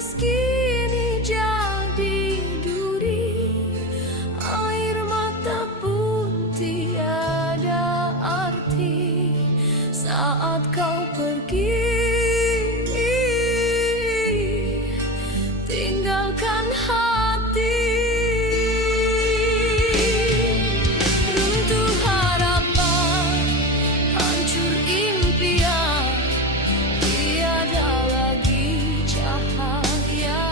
tangis kini jadi duri, air mata pun tiada arti saat kau pergi, tinggalkan hati. Runtuh harapan, hancur impian, tiada lagi cahaya.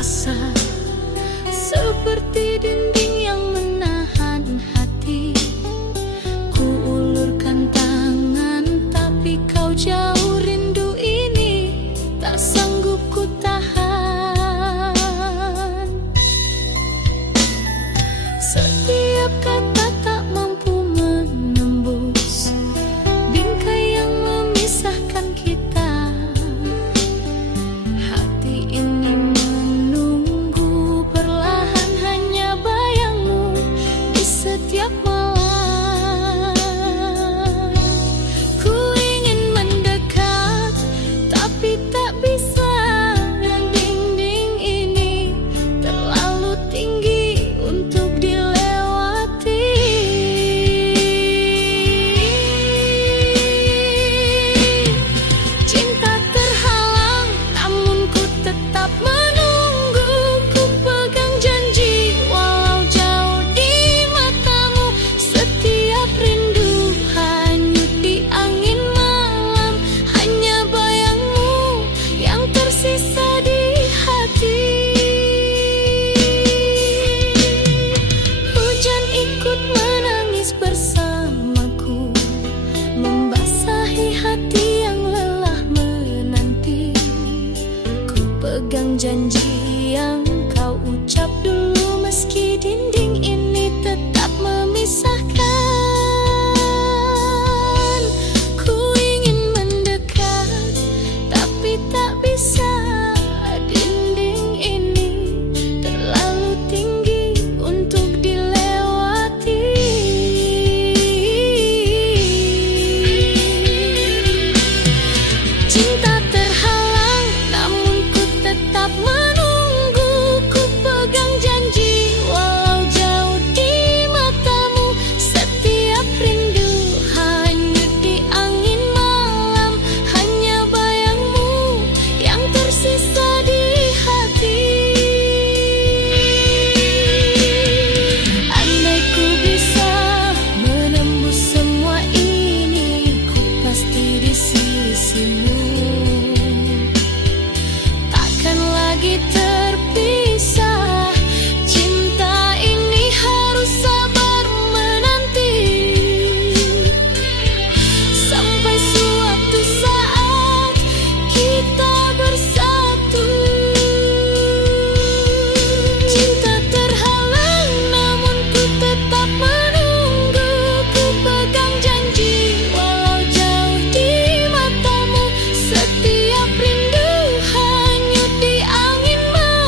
rasa seperti dinding yang menahan hati. Ku ulurkan tangan tapi kau jauh, rindu ini tak sanggup ku tahan. Setiap kata tak mampu menembus bingkai yang memisahkan kita. Hati ini menunggu perlahan, hanya bayangmu di setiap malam. Ku ingin mendekat tapi tak bisa, dinding ini terlalu tinggi untuk dilewati. Cinta terhalang namun ku tetap menunggu. Ku pegang janji walau jauh di matamu. Setiap rindu hanyut di angin malam, hanya bayangmu yang tersisa di hati. Hujan ikut menangis bersamaku, membasahi hati yang lelah menanti. Ku pegang janji yang kau ucap dulu, meski dinding ini tetap memisahkan. Ku ingin mendekat tapi tak bisa, dinding ini terlalu tinggi untuk dilewati. Cinta terhalang namun ku tetap menunggu. Ku pegang janji walau jauh di matamu. Setiap rindu hanyut di angin malam, hanya bayangmu yang tersisa di hati. Andai ku bisa menembus semua ini, ku pasti di sisimu. Takkan lagi terpisah. Cinta ini harus sabar menanti sampai suatu saat kita bersatu. Cinta terhalang namun ku tetap menunggu. Ku pegang janji walau jauh di matamu. Setiap rindu hanyut di angin malam,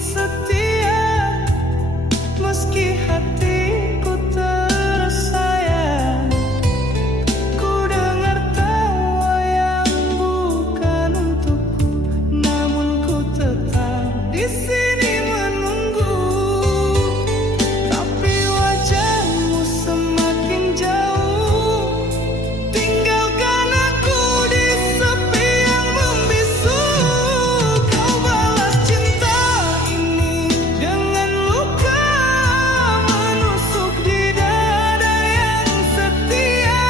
setia, meski hatiku tersayang. Ku dengar tawa yang bukan untukku, namun ku tetap di sini menunggu. Tapi wajahmu semakin jauh, tinggalkan aku di sepi yang membisu. Kau balas cinta ini dengan luka menusuk di dada yang setia.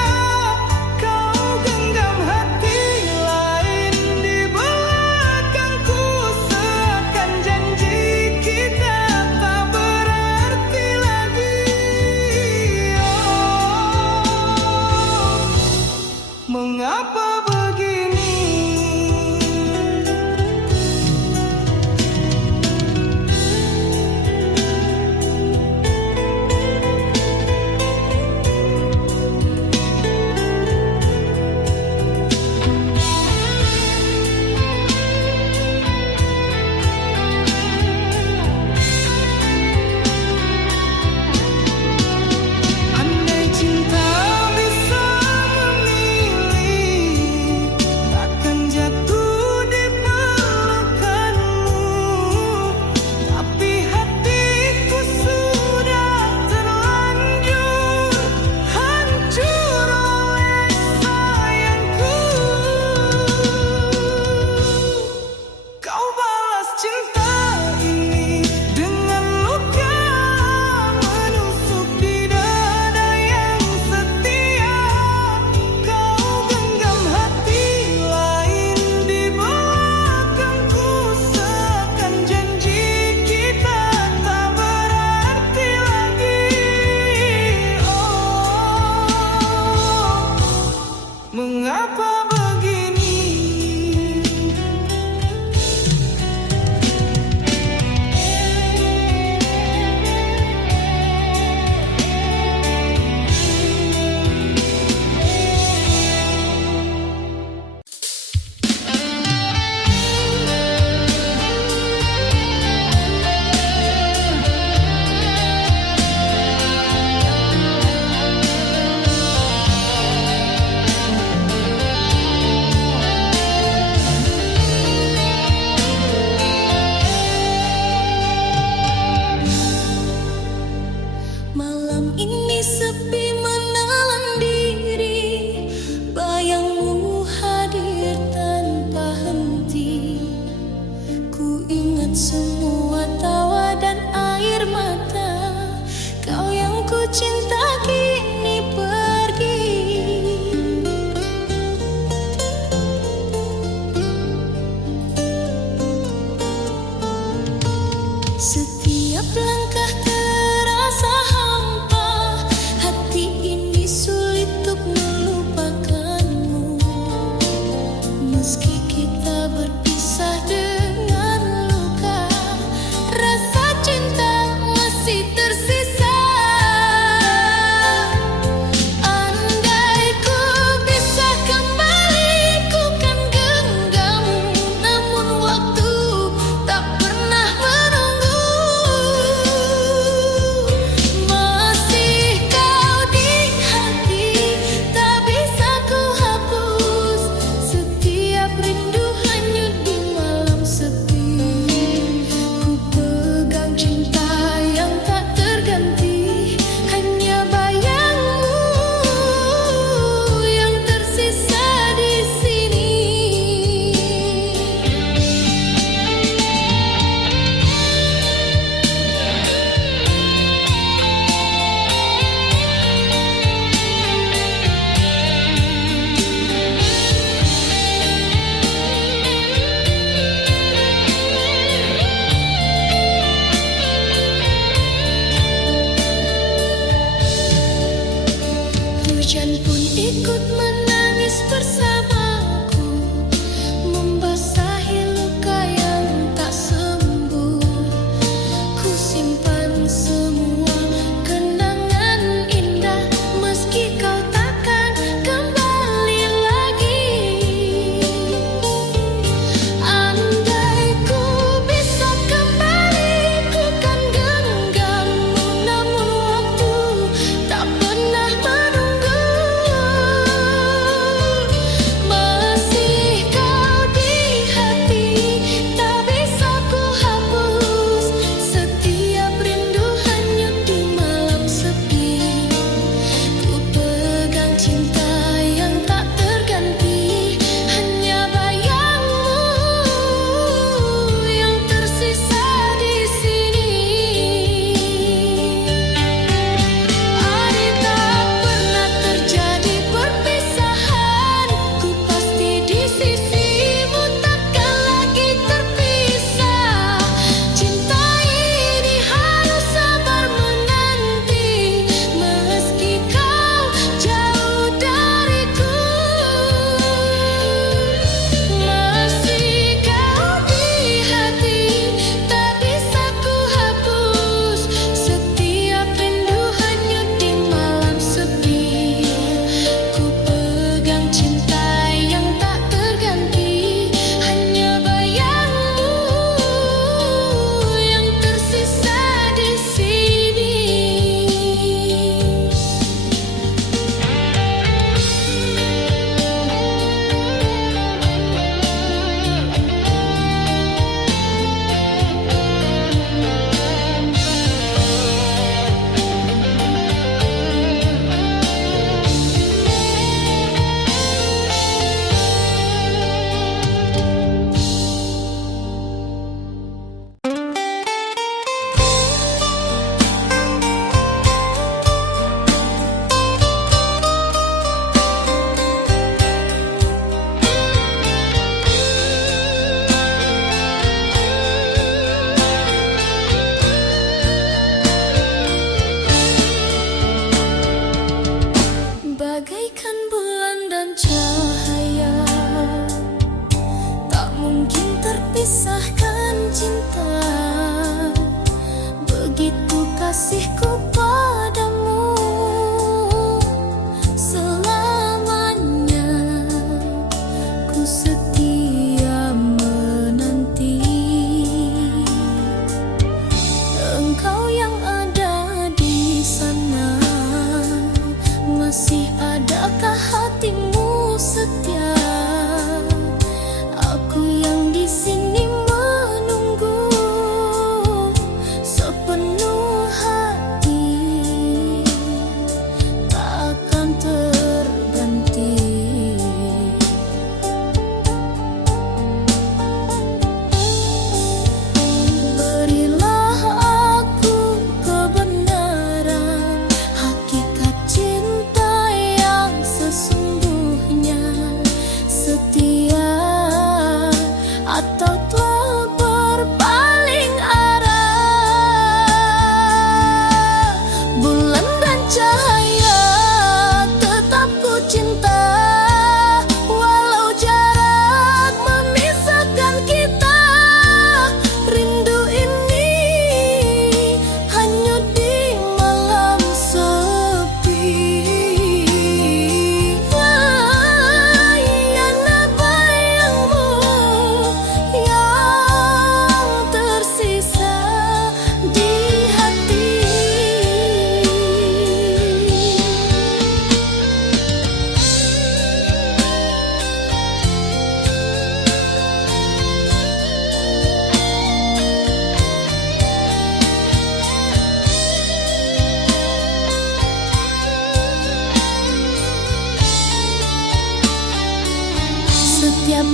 Kau genggam hati lain di belakangku, seakan janji kita tak berarti lagi. Oh, mengapa begini? Andai cinta bisa memilih, takkan jatuh di pelukanmu. Tapi hatiku sudah terlanjur hancur oleh sayangku. Kau balas cinta ini dengan luka menusuk di dada yang setia. Kau genggam hati lain di belakangku, seakan janji kita tak berarti lagi. Oh, mengapa begini? Malam ini sepi menelan diri, bayangmu hadir tanpa henti. Ku ingat semua tawa dan air mata, kau yang ku cinta kini pergi. Setiap langkah terasa hampa, hati ini sulit untuk melupakanmu. Meski kita berpisah dengan luka, rasa cinta masih tersisa. Andai ku bisa kembali, ku kan genggammu, namun waktu tak pernah menunggu. Masih kau di hati, tak bisa ku hapus. Setiap rindu hanyut di malam sepi. Ku pegang cinta yang tak terganti, hanya bayangmu yang tersisa di sini. Hujan pun ikut menangis bersamaku, membasahi luka yang tak sembuh. Ku simpan semua kenangan indah, meski kau takkan kembali lagi. Andai ku bisa kembali,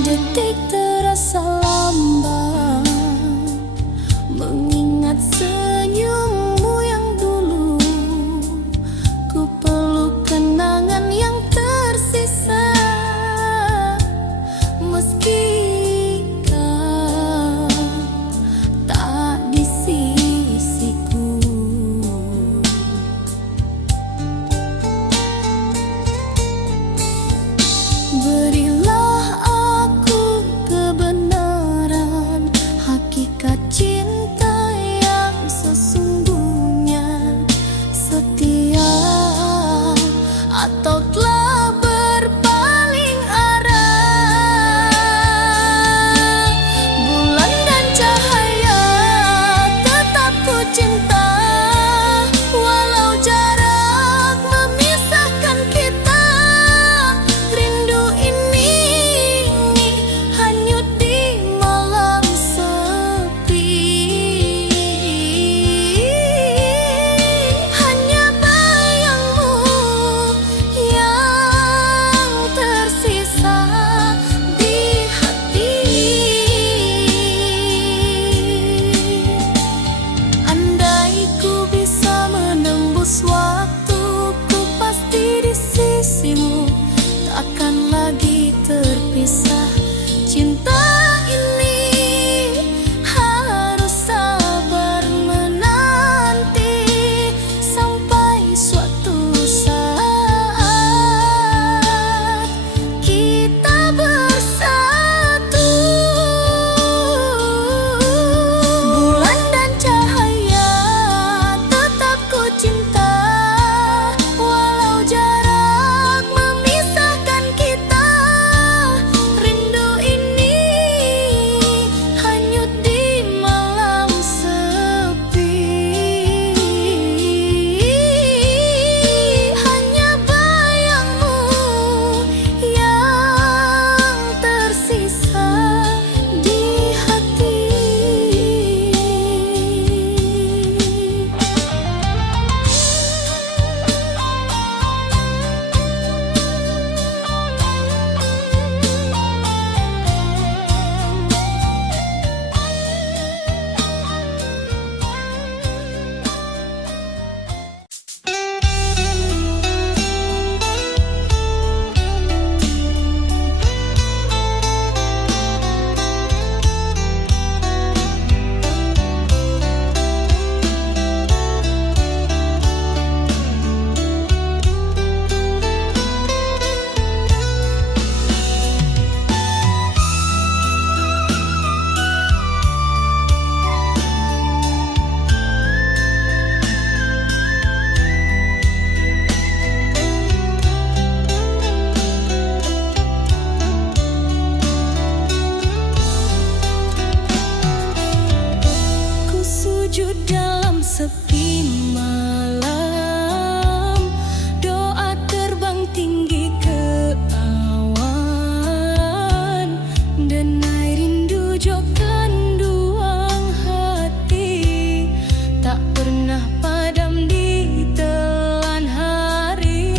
Detik terasa lambat, mengingat senyummu yang dulu. Ku peluk kenangan yang tersisa, meski kau tak di sisiku. Berilah aku kebenaran, hakikat cinta yang sesungguhnya. Setia atau telah berpaling arah, bulan dan cahaya tetap ku cinta, walau jarak memisahkan kita. Rindu ini hanyut di malam sepi, hanya bayangmu yang tersisa di hati. Andai ku bisa menembus waktu, ku pasti di sisimu, takkan lagi terpisah. Cinta ini harus sabar menanti sampai suatu saat kita bersatu. Bulan dan cahaya tetap ku cinta, walau jarak memisahkan kita. Rindu ini hanyut di malam sepi, hanya bayangmu yang tersisa di hati. Ku sujud dalam sepi malam, doa terbang tinggi ke awan, denai rindu jauh kanduang hati, tak pernah padam di telan hari.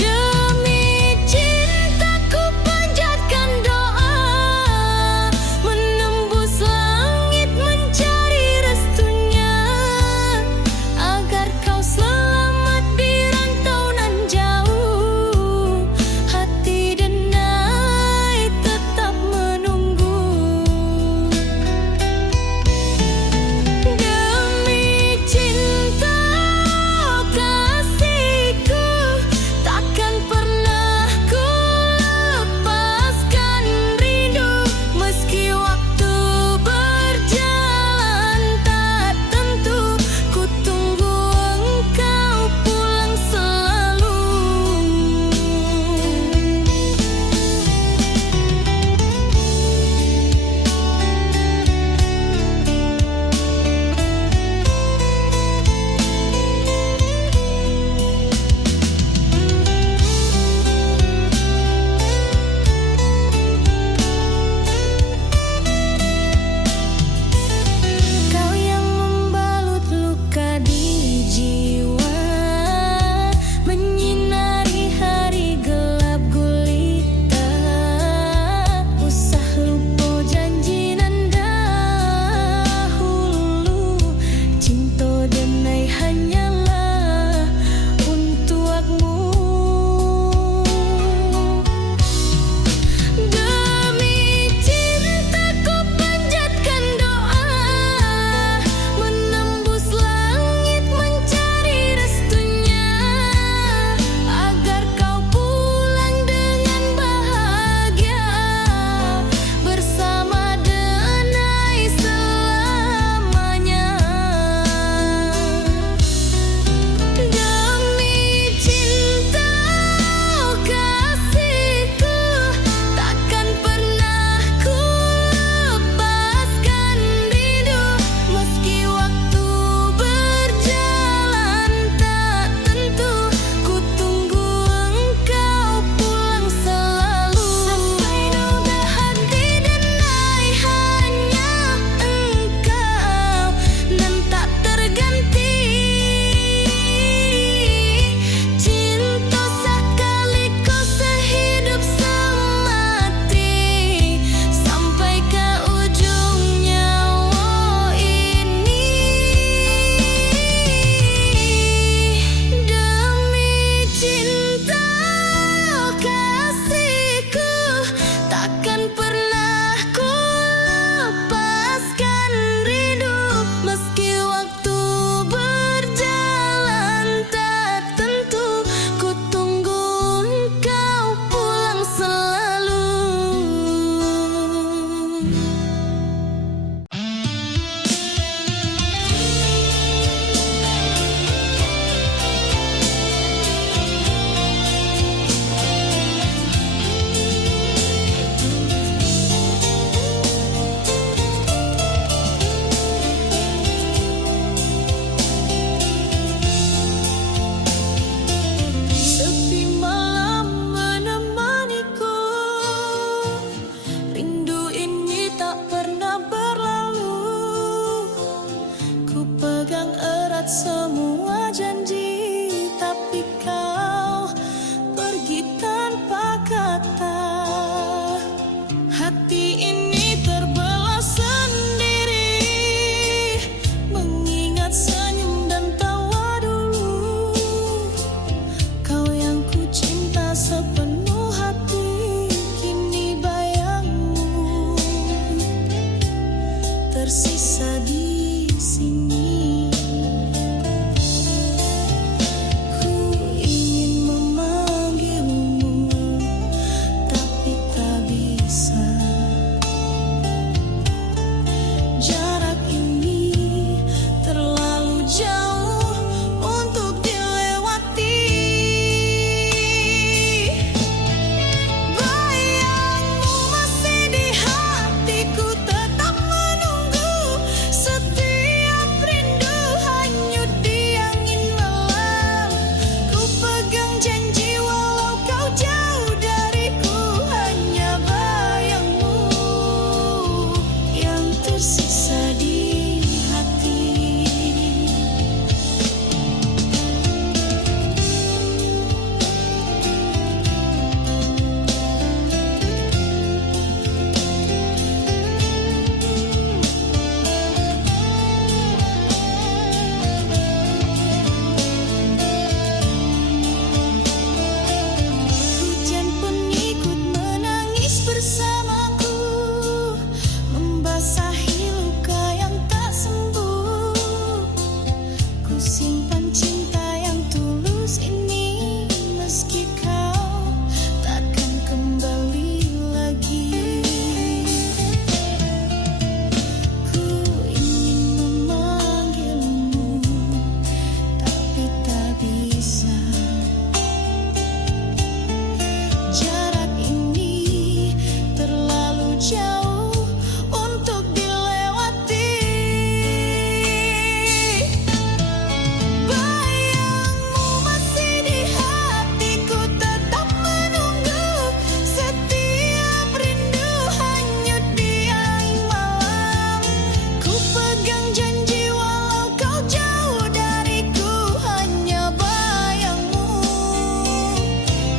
Demi cintaku panjatkan doa, menembus langit semua janji, tapi kau pergi tanpa kata. Hati ini terbelah sendiri, mengingat senyum dan tawa dulu. Kau yang ku cinta sepenuh hati, kini bayangmu tersisa di sini. Ku ingin memanggilmu, tapi tak bisa. Jarak ini terlalu jauh untuk dilewati. Bayangmu masih di hatiku, tetap menunggu. Setiap rindu hanyut di angin malam. Ku pegang janji walau kau jauh dariku, hanya bayangmu yang tersisa di hati. Hujan pun ikut menangis bersamaku, membasahi luka yang tak sembuh. Ku simpan cinta yang tulus ini, meski kau takkan kembali lagi. Ku ingin memanggilmu, tapi tak bisa. Jarak ini terlalu jauh untuk dilewati. Bayangmu masih di hatiku, tetap menunggu. Setiap rindu hanyut di angin malam. Ku pegang janji walau kau jauh dariku, hanya bayangmu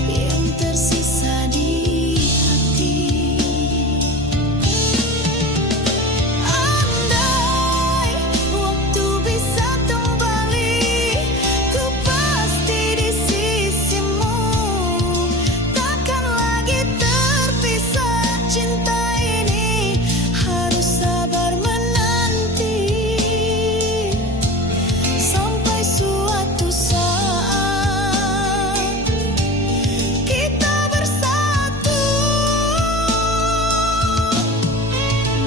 yang tersisa di hati. Andai waktu bisa kembali, ku pasti di sisimu. Takkan lagi terpisah, cinta ini harus sabar menanti. Sampai suatu saat kita bersatu.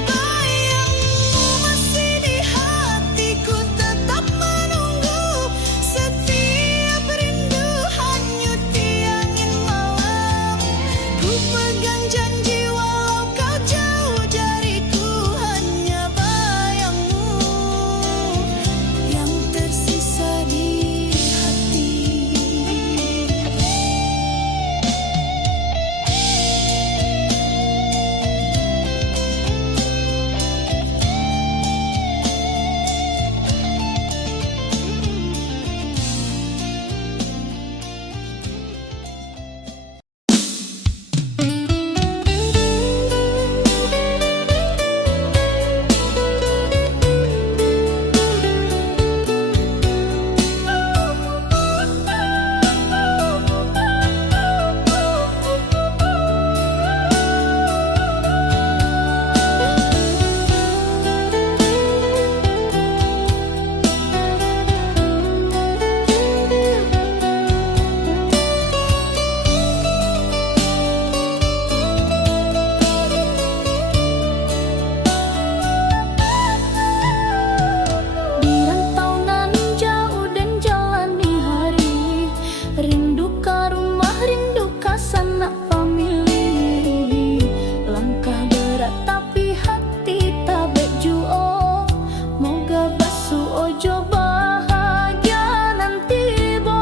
Bayangmu masih di hatiku, tetap menunggu. Setiap rindu hanyut di angin malam. Ku pegang janji walau kau jauh dariku, hanya bayangmu yang tersisa di hati. Di rantau nan jauh dan jalani hari, rindu ka rumah, rindu ka sanak famili. Langkah berat tapi hati tabek juo, moga basu ojo bahagia nanti boy.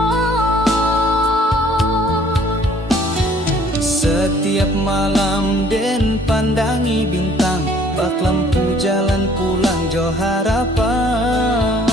Setiap malam den pandangi bintang, bak lampu jalan pulang jo harapan.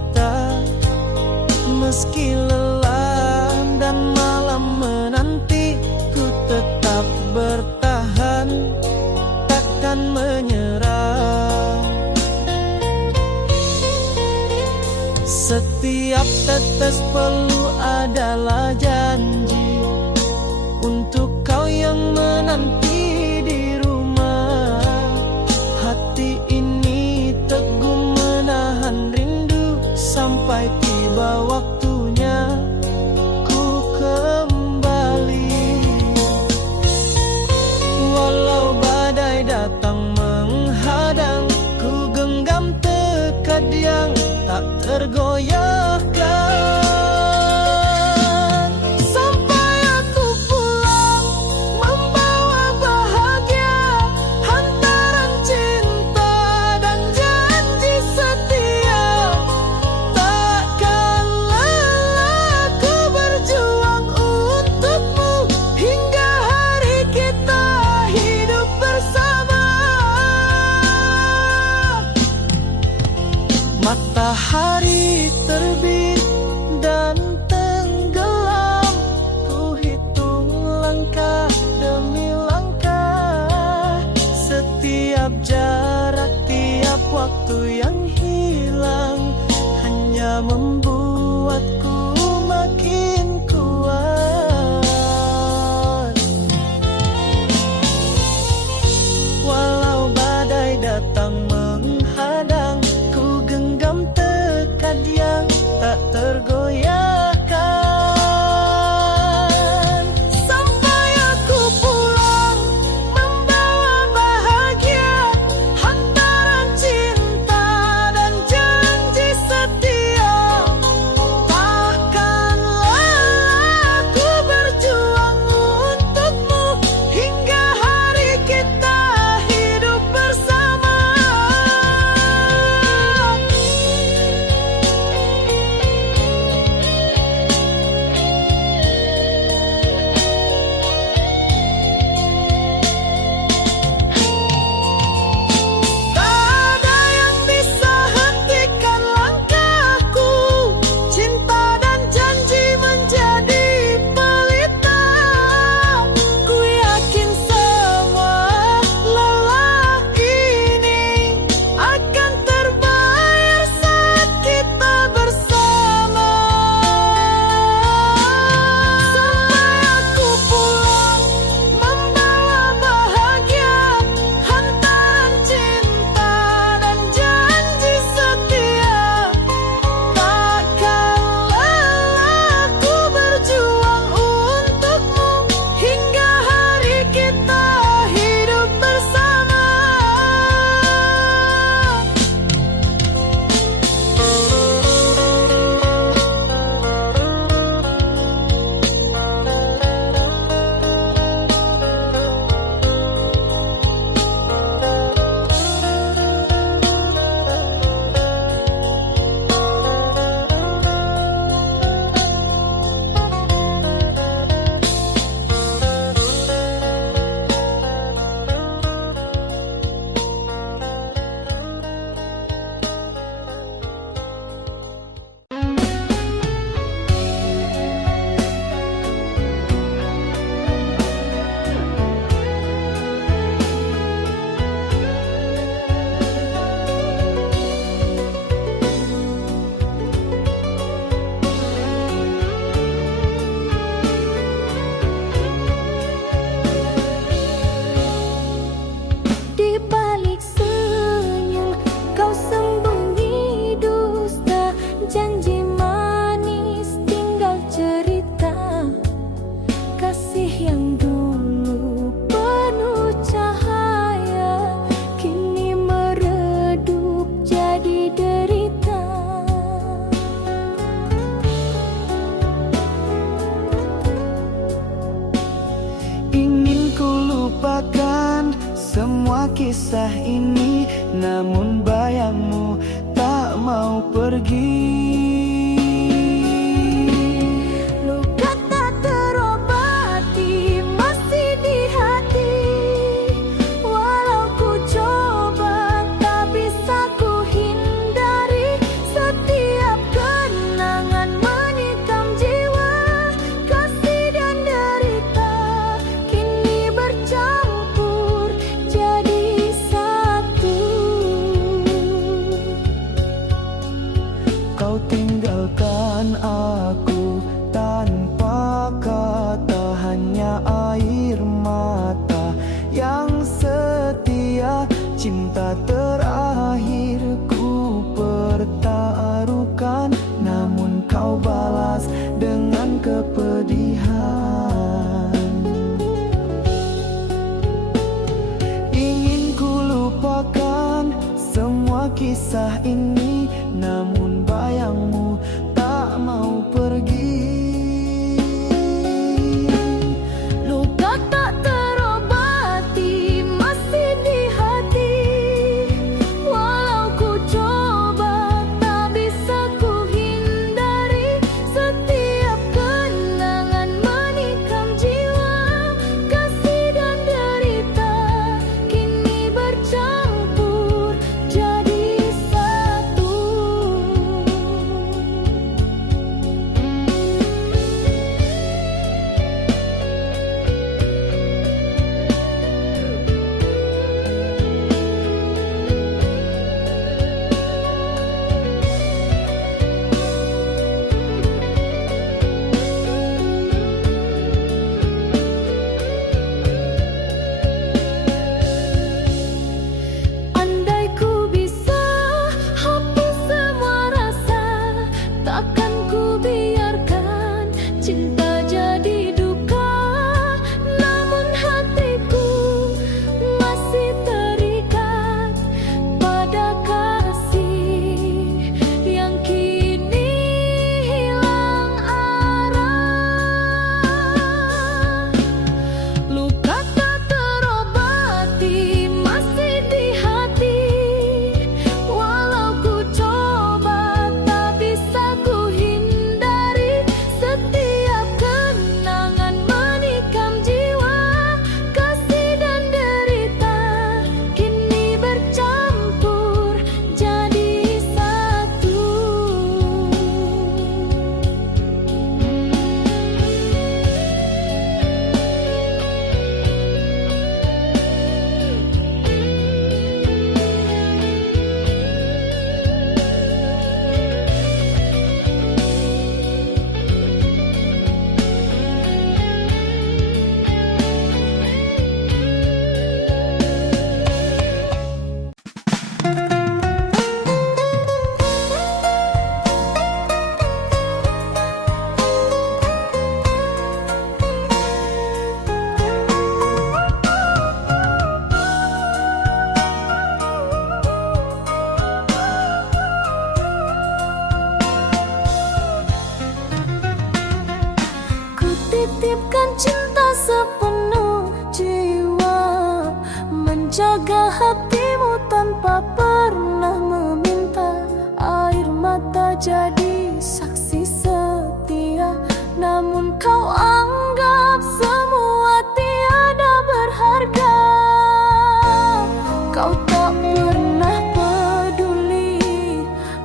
kita. Meski lelah dan malam menanti, ku tetap bertahan, takkan menyerah. Setiap tetes peluh adalah janji untuk kau yang menanti di rumah. Hati ini teguh menahan rindu sampai tiba waktunya ku kembali. Walau badai datang menghadang, ku genggam tekad yang tak tergoyahkan. Sampai aku pulang membawa bahagia, hantaran cinta dan janji setia. Takkan lelah ku berjuang untukmu hingga hari kita hidup bersama. Matahari terbit dan tenggelam, ku hitung langkah demi langkah. Setiap jarak, tiap waktu yang hilang hanya membuatku makin kuat. Walau badai datang menghadang, ku genggam tekad yang tak tergoyahkan. Sampai aku pulang membawa bahagia, hantaran cinta dan janji setia. Takkan lelah ku berjuang untukmu hingga hari kita hidup bersama. Tak ada yang bisa hentikan langkahku, cinta dan janji menjadi pelita. Ku yakin semua lelah ini akan terbayar saat kita bersama. Sampai aku pulang membawa bahagia, hantaran cinta dan janji setia. Takkan lelah ku berjuang untukmu hingga hari kita hidup bersama. Di balik senyum kau sembunyi dusta, janji manis tinggal cerita. Kasih yang dulu penuh cahaya kini meredup jadi derita. Ingin ku lupakan semua kisah ini, namun bayangmu tak mau pergi. Luka tak terobati masih di hati, walau ku coba tak bisa ku hindari. Setiap cinta sepenuh jiwa, menjaga hatimu tanpa pernah meminta. Air mata jadi saksi setia, namun kau anggap semua tiada berharga. Kau tak pernah peduli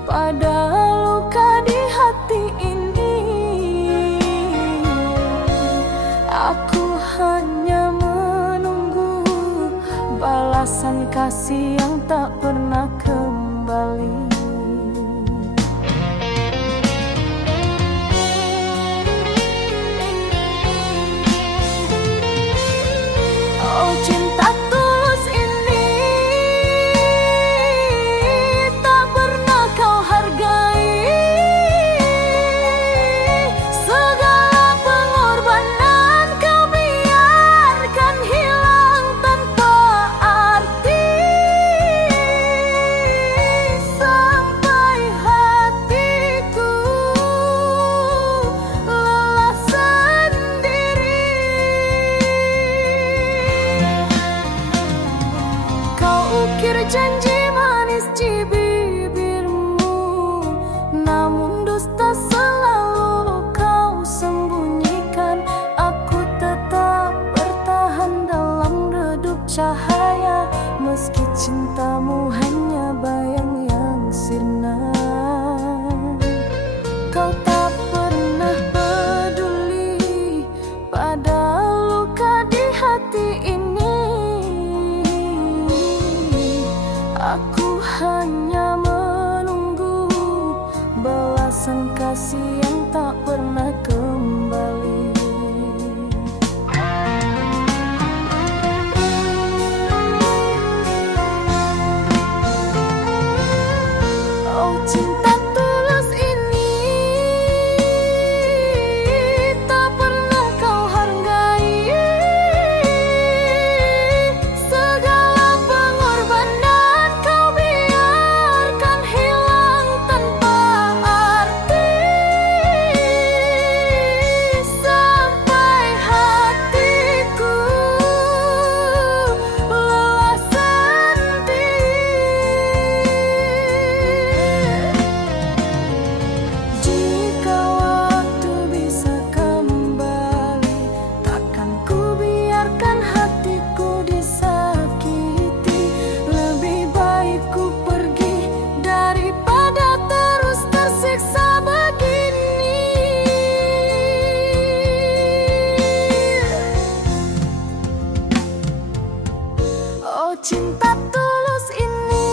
pada luka di hati ini. Aku hanya menunggu balasan kasih yang tak pernah kembali. Oh, cinta tulus ini tak pernah kau hargai. Segala pengorbanan kau biarkan hilang tanpa arti. Sampai hatiku lelah sendiri. Kau ukir janji manis di bibirmu, namun dusta selalu kau sembunyikan. Aku tetap bertahan dalam redup cahaya, meski cintamu hanya bayang yang sirna. Kau tak pernah peduli pada luka di hati ini. Aku hanya menunggu balasan kasih yang tak pernah kembali. Oh, cinta tulus ini tak pernah kau hargai. Segala pengorbanan kau biarkan hilang tanpa arti. Sampai hatiku lelah sendiri. Jika waktu bisa kembali, takkan ku biarkan hatiku disakiti. Lebih baik ku pergi daripada terus tersiksa begini. Oh, cinta tulus ini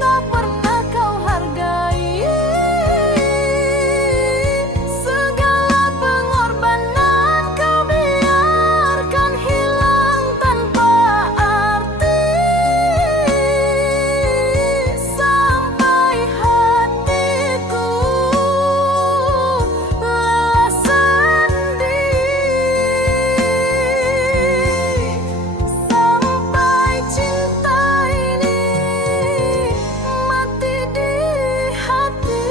tak pernah kau hargai. Segala pengorbanan kau biarkan hilang tanpa arti. Sampai hatiku lelah sendiri. Sampai cinta ini mati di hati.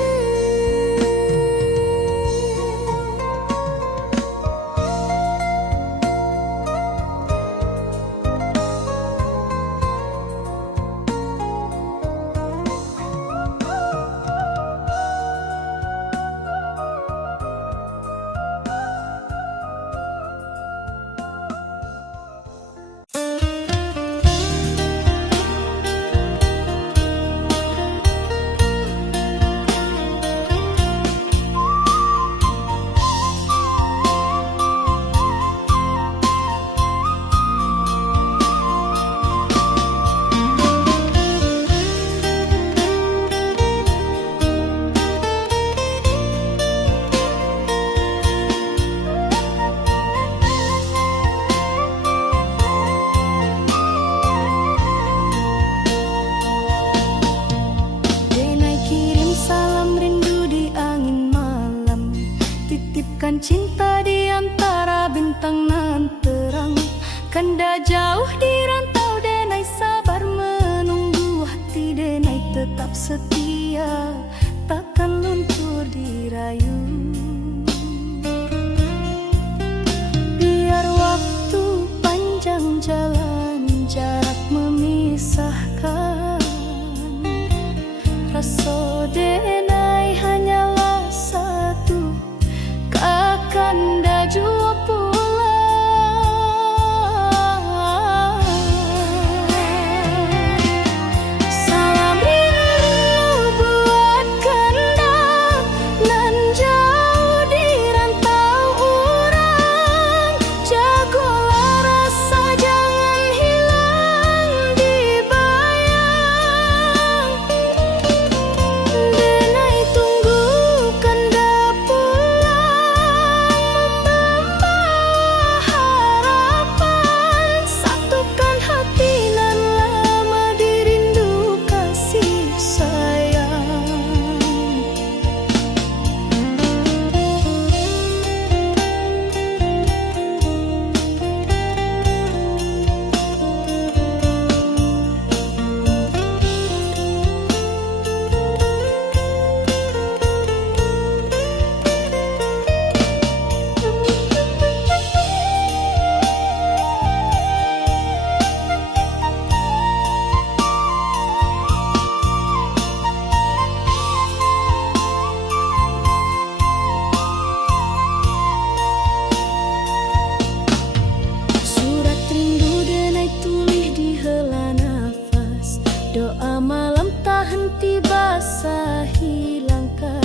Denai kirim salam rindu di angin malam, titipkan cinta di antara bintang nan terang. Kanda jauh di rantau, Denai sabar menunggu. Hati Denai tetap setia, takkan luntur dirayu. haso denai hanyalah satu, kakanda jua pulang. Salam rindu buat kanda nan jauh di rantau urang, jagolah rasa jangan hilang di bayang. Denai tunggu kanda pulang, membawa harapan, satukan hati nan lama dirindu kasih sayang. Surat rindu denai tulis di hela nafas, doa malam tak henti basahi langkah,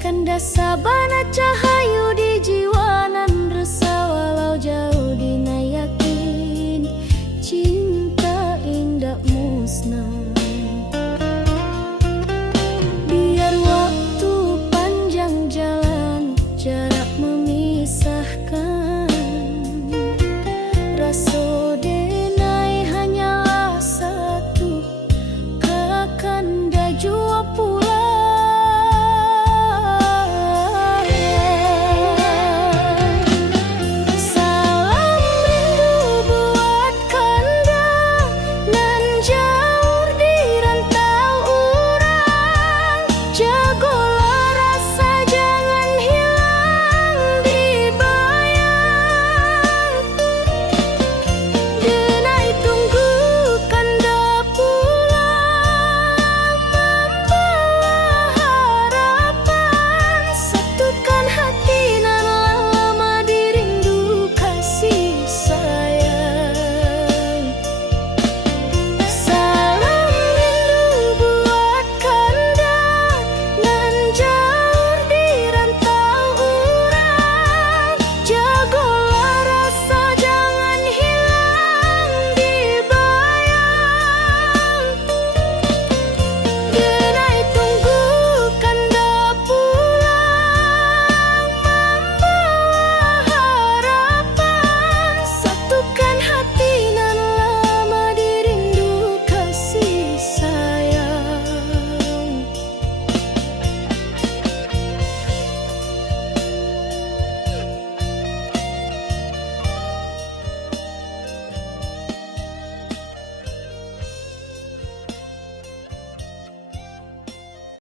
kanda sabana cahaya